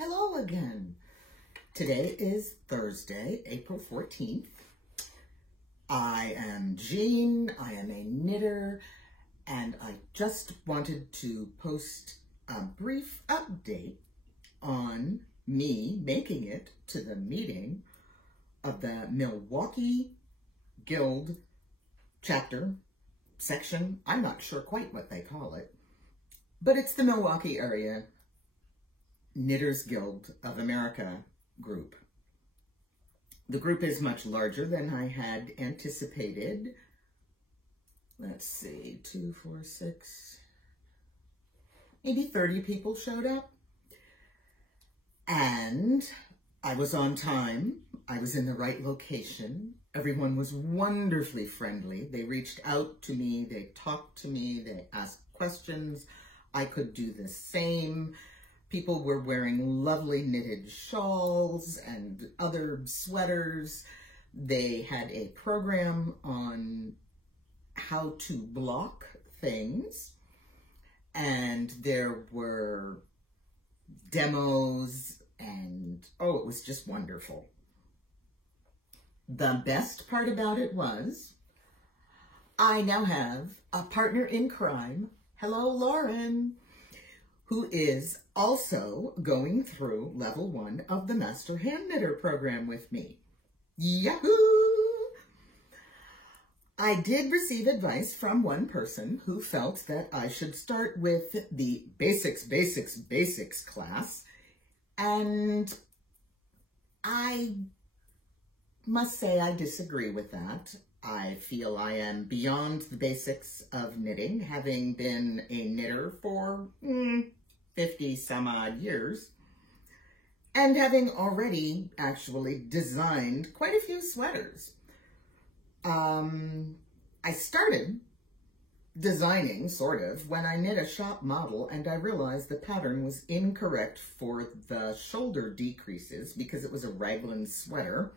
Hello again. Today is Thursday, April 14th. I am Jean, I am a knitter, and I just wanted to post a brief update on me making it to the meeting of the Milwaukee Guild chapter section. I'm not sure quite what they call it, but it's the Milwaukee area Knitters Guild of America group. The group is much larger than I had anticipated. Let's see, 2, 4, 6, maybe 30 people showed up. And I was on time. I was in the right location. Everyone was wonderfully friendly. They reached out to me. They talked to me. They asked questions. I could do the same. People were wearing lovely knitted shawls and other sweaters. They had a program on how to block things. And there were demos and, oh, it was just wonderful. The best part about it was I now have a partner in crime. Hello, Lauren, who is also going through level 1 of the Master Hand Knitter program with me. Yahoo! I did receive advice from one person who felt that I should start with the basics class, and I must say I disagree with that. I feel I am beyond the basics of knitting, having been a knitter for 50 some odd years, and having already actually designed quite a few sweaters. I started designing, sort of, when I knit a shop model and I realized the pattern was incorrect for the shoulder decreases because it was a raglan sweater,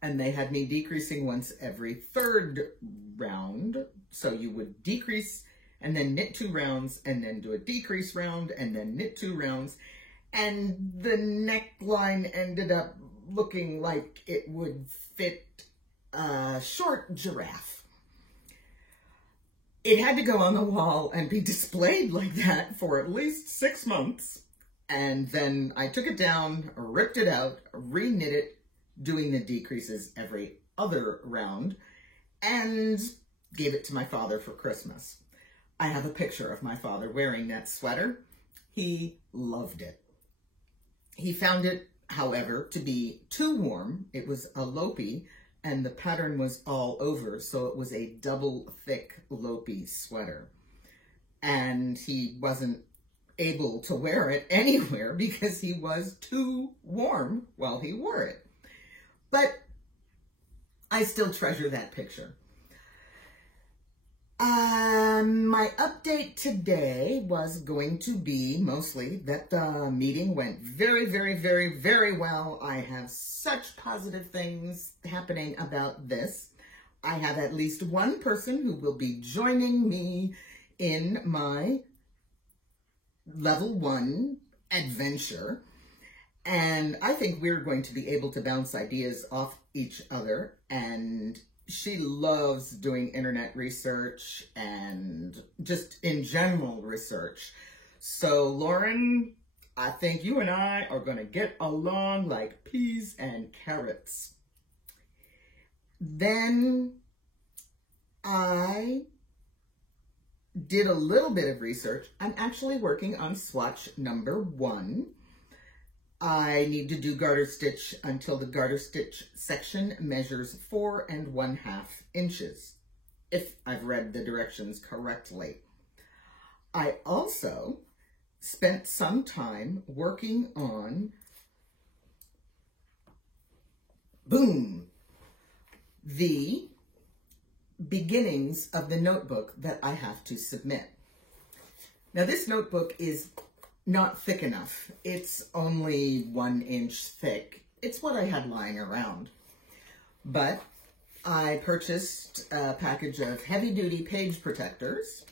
and they had me decreasing once every 3rd round. So you would decrease and then knit 2 rounds, and then do a decrease round, and then knit 2 rounds. And the neckline ended up looking like it would fit a short giraffe. It had to go on the wall and be displayed like that for at least 6 months. And then I took it down, ripped it out, re-knit it, doing the decreases every other round, and gave it to my father for Christmas. I have a picture of my father wearing that sweater. He loved it. He found it, however, to be too warm. It was a Lopi, and the pattern was all over, so it was a double thick Lopi sweater. And he wasn't able to wear it anywhere because he was too warm while he wore it. But I still treasure that picture. My update today was going to be mostly that the meeting went very well. I have such positive things happening about this. I have at least one person who will be joining me in my level 1 adventure. And I think we're going to be able to bounce ideas off each other, and she loves doing internet research and just in general research. So Lauren, I think you and I are going to get along like peas and carrots. Then I did a little bit of research. I'm actually working on swatch number 1. I need to do garter stitch until the garter stitch section measures 4 1/2 inches, if I've read the directions correctly. I also spent some time working on, the beginnings of the notebook that I have to submit. Now this notebook is not thick enough. It's only 1 inch thick. It's what I had lying around. But I purchased a package of heavy-duty page protectors,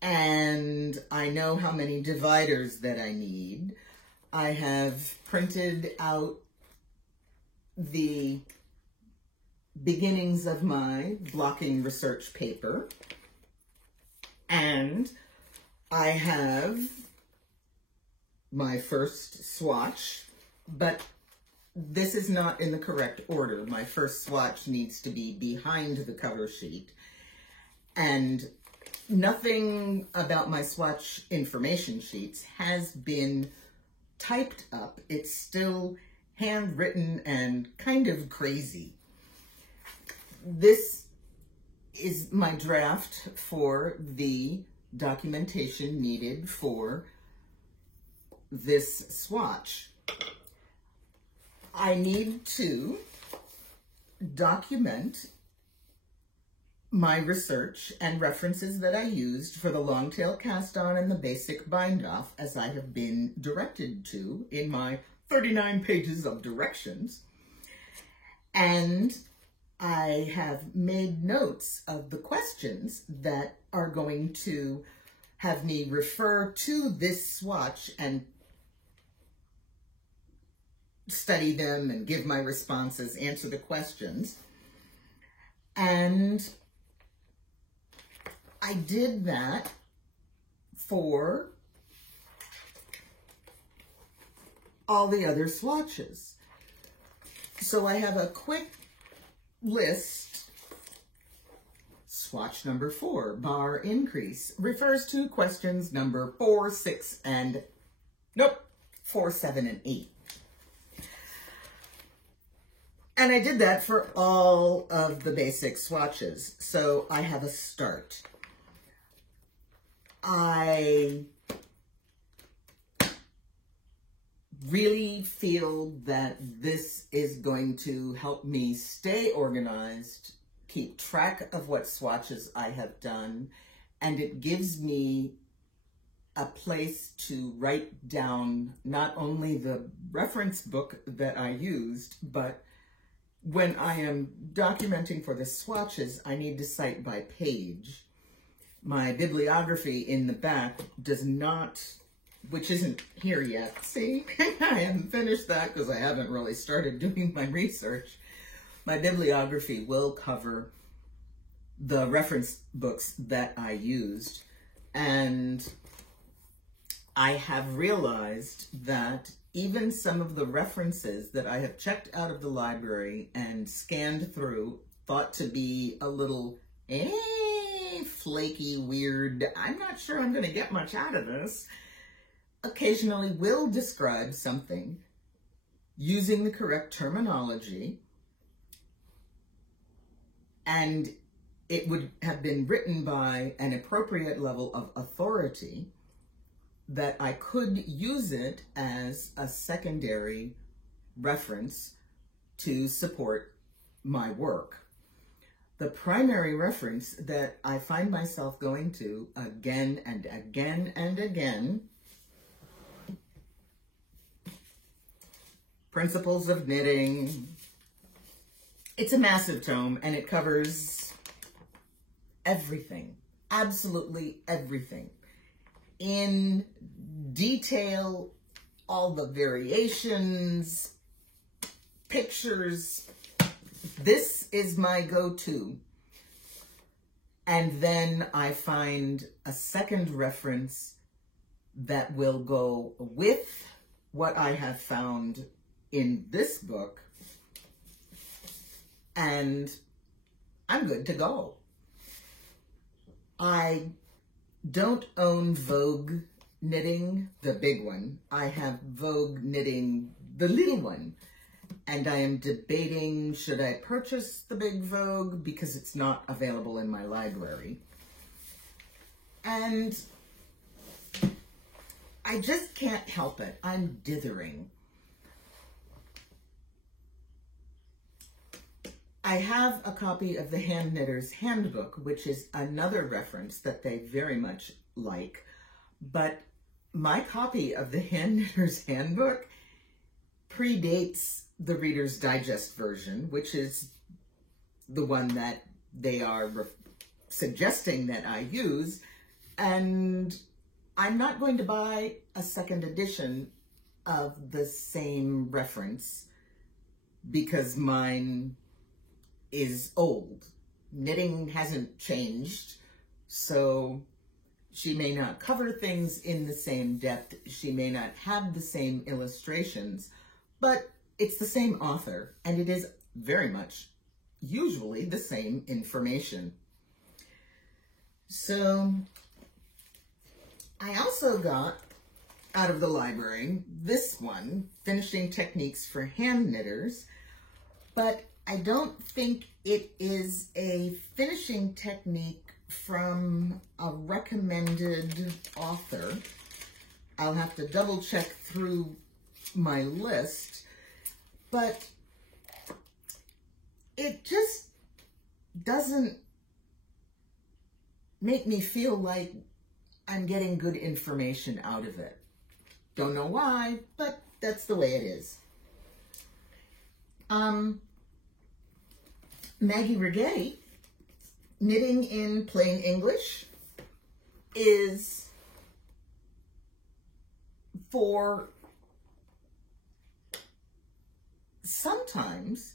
and I know how many dividers that I need. I have printed out the beginnings of my blocking research paper, and I have my first swatch, but this is not in the correct order. My first swatch needs to be behind the cover sheet, and nothing about my swatch information sheets has been typed up. It's still handwritten and kind of crazy. This is my draft for the documentation needed for this swatch. I need to document my research and references that I used for the long-tail cast-on and the basic bind-off, as I have been directed to in my 39 pages of directions. And I have made notes of the questions that are going to have me refer to this swatch and study them and give my responses, answer the questions. And I did that for all the other swatches. So I have a quick list. Swatch number 4, bar increase, refers to questions number 4, 6, and 4, 7, and 8. And I did that for all of the basic swatches. So I have a start. I really feel that this is going to help me stay organized, keep track of what swatches I have done, and it gives me a place to write down not only the reference book that I used, but when I am documenting for the swatches, I need to cite by page. My bibliography in the back does not, which isn't here yet. See, I haven't finished that because I haven't really started doing my research. My bibliography will cover the reference books that I used, and I have realized that even some of the references that I have checked out of the library and scanned through, thought to be a little flaky, weird, I'm not sure I'm going to get much out of this, occasionally will describe something using the correct terminology, and it would have been written by an appropriate level of authority that I could use it as a secondary reference to support my work. The primary reference that I find myself going to again and again and again, Principles of Knitting. It's a massive tome, and it covers everything, absolutely everything, in detail, all the variations, pictures. This is my go-to. And then I find a second reference that will go with what I have found in this book, and I'm good to go. I don't own Vogue Knitting, the big one. I have Vogue Knitting, the little one. And I am debating, should I purchase the big Vogue because it's not available in my library. And I just can't help it. I'm dithering. I have a copy of the Hand Knitter's Handbook, which is another reference that they very much like, but my copy of the Hand Knitter's Handbook predates the Reader's Digest version, which is the one that they are suggesting that I use, and I'm not going to buy a second edition of the same reference because mine is old. Knitting hasn't changed, so she may not cover things in the same depth. She may not have the same illustrations, but it's the same author, and it is very much usually the same information. So I also got out of the library this one, Finishing Techniques for Hand Knitters, but I don't think it is a finishing technique from a recommended author. I'll have to double check through my list, but it just doesn't make me feel like I'm getting good information out of it. Don't know why, but that's the way it is. Maggie Righetti, Knitting in Plain English, is for sometimes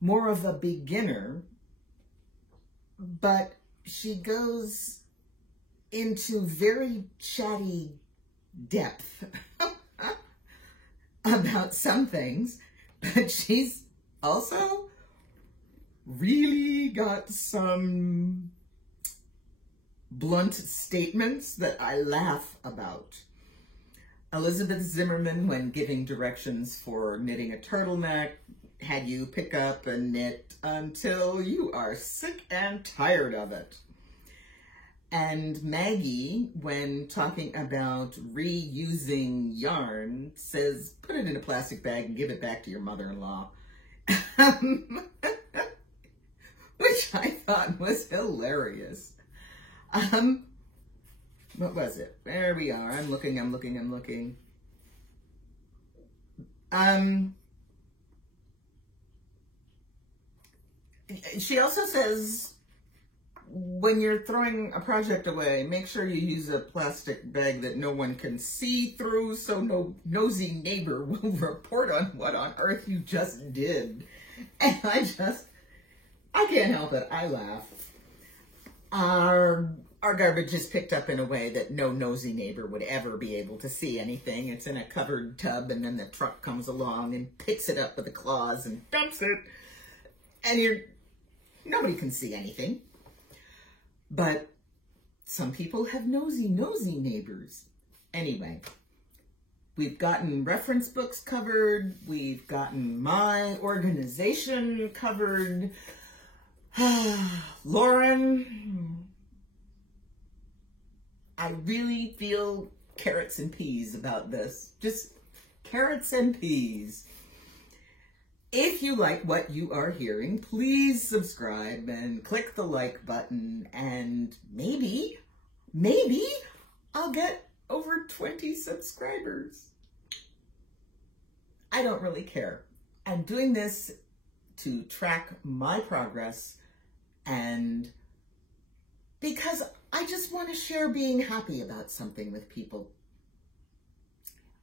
more of a beginner, but she goes into very chatty depth about some things, but she's also really got some blunt statements that I laugh about. Elizabeth Zimmerman, when giving directions for knitting a turtleneck, had you pick up and knit until you are sick and tired of it. And Maggie, when talking about reusing yarn, says, put it in a plastic bag and give it back to your mother-in-law. Which I thought was hilarious. What was it? There we are. I'm looking. She also says, when you're throwing a project away, make sure you use a plastic bag that no one can see through so no nosy neighbor will report on what on earth you just did. And I can't help it. I laugh. Our garbage is picked up in a way that no nosy neighbor would ever be able to see anything. It's in a covered tub, and then the truck comes along and picks it up with the claws and dumps it. And nobody can see anything. But some people have nosy neighbors. Anyway, we've gotten reference books covered. We've gotten my organization covered. Lauren, I really feel carrots and peas about this. Just carrots and peas. If you like what you are hearing, please subscribe and click the like button, and maybe I'll get over 20 subscribers. I don't really care. I'm doing this to track my progress and because I just want to share being happy about something with people.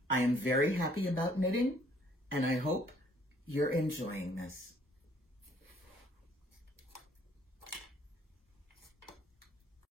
I am very happy about knitting, and I hope you're enjoying this.